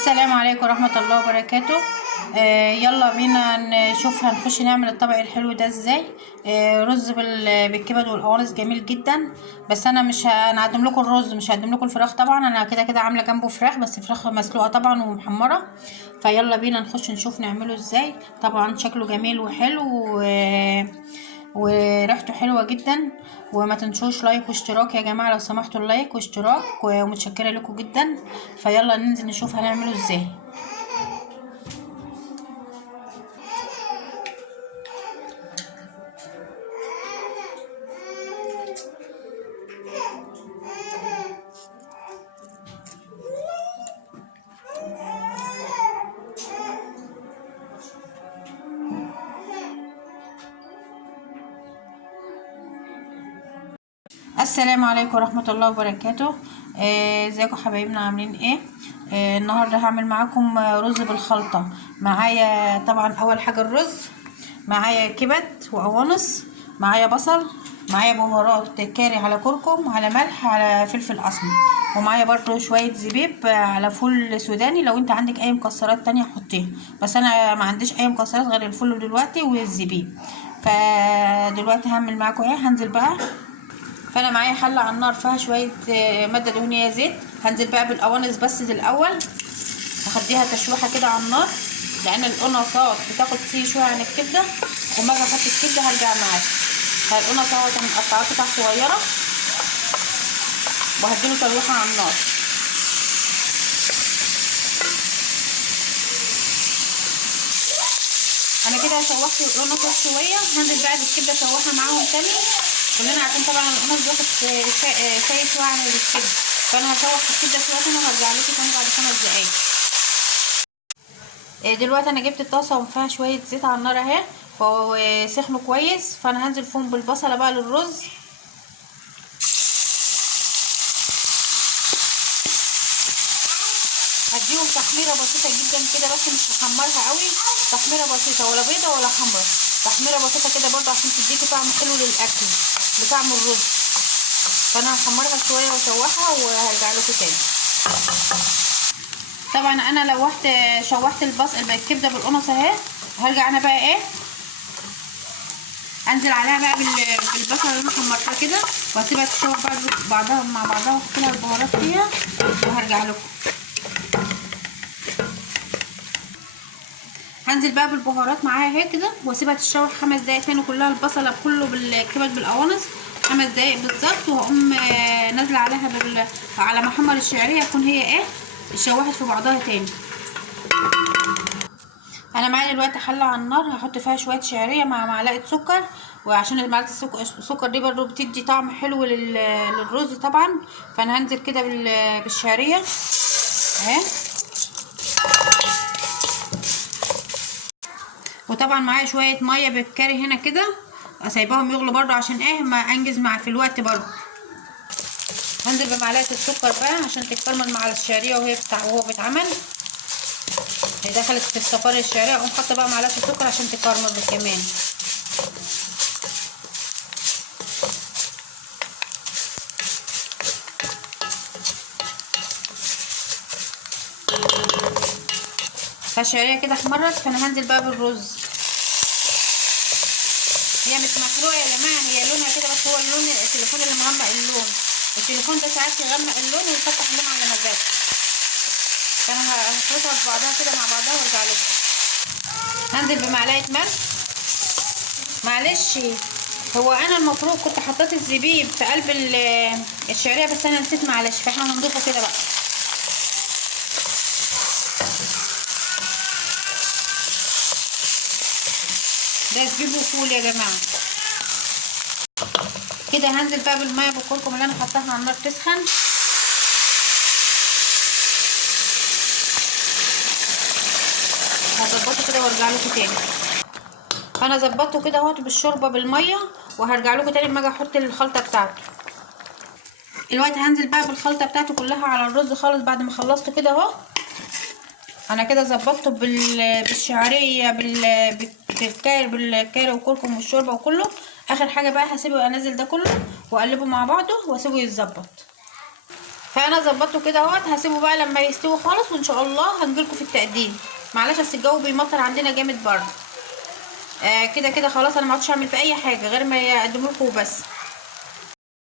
السلام عليكم ورحمة الله وبركاته. يلا بينا نشوف هنخش نعمل الطبق الحلو ده ازاي. رز بالكبد والقوانص جميل جدا. بس انا مش هنقدم لكم الرز، مش هقدم لكم الفراخ طبعا. انا كده كده عامله جنبه فراخ، بس فراخ مسلوقه طبعا ومحمره. فيلا بينا نخش نشوف نعمله ازاي. طبعا شكله جميل وحلو وريحته حلوه جدا. وما تنسوش لايك واشتراك يا جماعه، لو سمحتوا اللايك واشتراك، ومتشكره لكم جدا. فيلا ننزل نشوف هنعمله ازاي. السلام عليكم ورحمة الله وبركاته. ازيكم حبايبنا، عاملين ايه؟ النهارده هعمل معاكم رز بالخلطة. معايا طبعا اول حاجة الرز، معايا كبد وقوانص، معايا بصل، معايا بهارات كاري على كركم على ملح على فلفل اسمر، ومعايا برضو شوية زبيب على فول سوداني. لو انت عندك اي مكسرات تانية حطيها، بس انا ما عنديش اي مكسرات غير الفول دلوقتي والزبيب. فدلوقتي هعمل معاكم ايه، هنزل بقى. فانا معايا حله على النار فيها شويه ماده دهنيه زيت. هنزل بقى بالقوانص بس الاول، هخديها تشويحه كده على النار، لان القناصات بتاخد شويه عن الكبده. وما اجي احط الكبده هرجع معاك. القناص اهوت مقطعاه قطع صغيره، وهديله تشويحه على النار. انا كده شوحت القناص شويه، هنزل بقى بالكبده اشوحها معاهم تاني. كلنا عارفين طبعا القناص بياخد شويه شويه عن الكبده، فانا هشوح في الكبده شويه تاني وهرجع لكم تاني بعد 5 دقايق. دلوقتي انا جبت الطاسه وفيها شويه زيت على النار اهي، وسخنوا كويس. فانا هنزل فيهم بالبصله بقى للرز. هديهم تحميره بسيطه جدا كده، بس مش هحمرها قوي، تحميره بسيطه، ولا بيضه ولا حمرا، تحميره بسيطه كده برضه عشان تديكي طعم حلو للاكل بطعم الرز. فانا هحمرها شويه واشوحها وهرجع لكم تاني. طبعا انا شوحت الكبده بالقنص اهي. هرجع انا بقى ايه، انزل عليها بقى بالبصله اللي انا حمرتها كده، واسيبها تشوح بعضها مع بعضها، واحط لها البهارات فيها وهرجع لكم. هنزل بقى بالبهارات معايا اهي كده، واسيبها تتشوح 5 دقايق تاني كلها، البصله كله بالكبد بالقوانص 5 دقايق بالظبط. وهقوم نازله عليها على ما احمر الشعريه تكون هي ايه اتشوحت في بعضها تاني. انا معايا دلوقتي حله على النار، هحط فيها شويه شعريه مع معلقه سكر، وعشان معلقه السكر دي برضو بتدي طعم حلو للرز طبعا. فانا هنزل كده بالشعريه اهي. وطبعا معايا شويه ميه بالكاري هنا كده، سايباهم يغلوا برضو عشان ايه ما انجز مع في الوقت برضو. هنزل بمعلقه السكر بقى عشان تتكرمل مع الشعريه وهو بيتعمل. هي دخلت في الصفار الشعريه، اقوم حاطه بقى معلقه السكر عشان تكرمل كمان. فالشعريه كده احمرت، فانا هنزل بقى بالرز. هي مش محروقه يا جماعه، هي لونها كده بس، هو اللون التليفون اللي مغمق اللون. التليفون ده ساعات يغمق اللون ويفتح اللون على مزاجه. فانا هخلطها في بعضها كده مع بعضها وارجع لكم. هنزل بمعلقه ملح. معلش، هو انا المفروض كنت حطيت الزبيب في قلب الشعريه، بس انا نسيت معلش، فاحنا هنضيفه كده بقى. ده زبيب وفول يا جماعه. كده هنزل بقى بالميه بالكركم اللي انا حطاها على النار تسخن. هظبطه كده وارجع لكم تاني. فانا ظبطته كده اهوت بالشوربه بالميه، وهرجع لكم تاني لما اجي احط الخلطه بتاعته. دلوقتي هنزل بقى بالخلطه بتاعته كلها على الرز خالص بعد ما خلصته كده اهو. انا كده ظبطته بالشعريه بالكاري وكركم والشوربه وكله. اخر حاجه بقى هسيبه انزل ده كله واقلبه مع بعضه واسيبه يتظبط. فانا ظبطته كده اهوت. هسيبه بقى لما يستوي خالص، وان شاء الله هنجيلكوا في التقديم. معلش بس الجو بيمطر عندنا جامد برضه. كده كده خلاص، انا ما عدتش هعمل في اي حاجه غير ما يقدموا لكم وبس.